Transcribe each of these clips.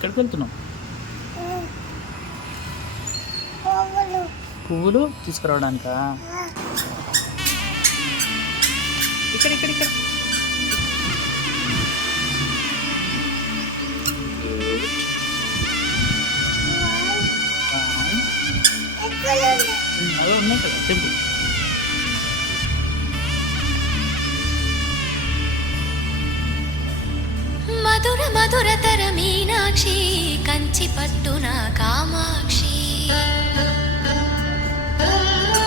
ఎక్కడికి వెళ్తున్నావు? పువ్వులు తీసుకురావడానికా? ఇక్కడ ఇక్కడ ఇక్కడ అవి ఉన్నాయి కదా చెప్పు. మధుర మధురతర మీనాక్షి కంచి పట్టున కామాక్షి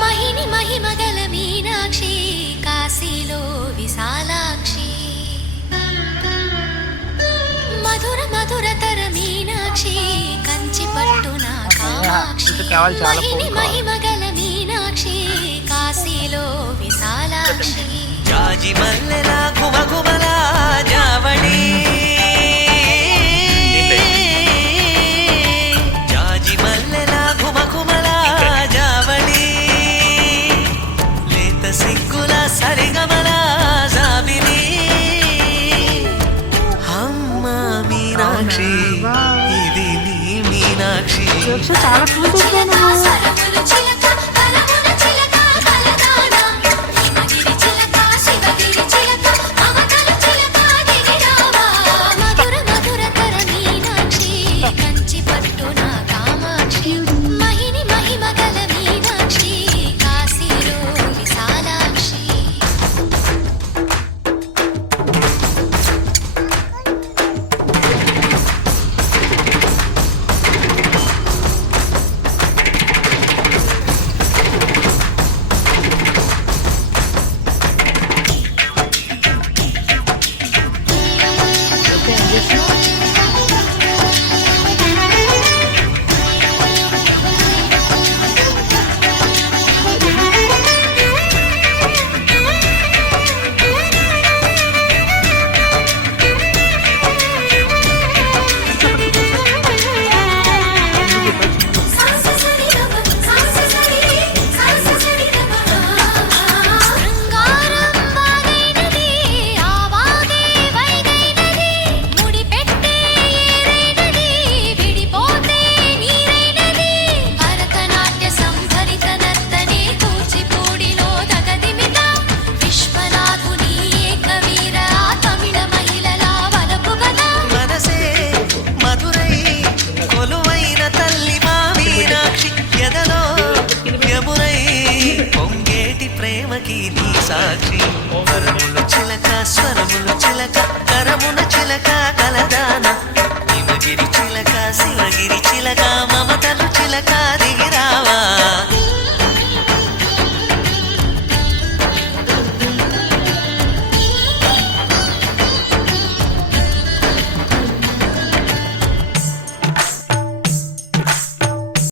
మహిని మహిమగల మీనాక్షి కాశీలో విశాలాక్షి మధుర మధురతర మీనాక్షి కంచి పట్టున కామాక్షి మహిని మహిమగల మీనాక్షి కాశీలో విశాలాక్షి జాజి మల్లెలా గుమగుమలా జావళి జాజి మల్లెలా గుమగుమలా జావళి లేత సిగ్గుల సరిగమల జాబిలి అమ్మ మీనాక్షి ఇది నీ మీనాక్షి చాలా ప్రేమకి నీ సాక్షి వరములు చిలక స్వరములు చిలక కరమున చిలక కలదాన హిమగిరి చిలక శివగిరి చిలక మమతలు చిలక దిగిరా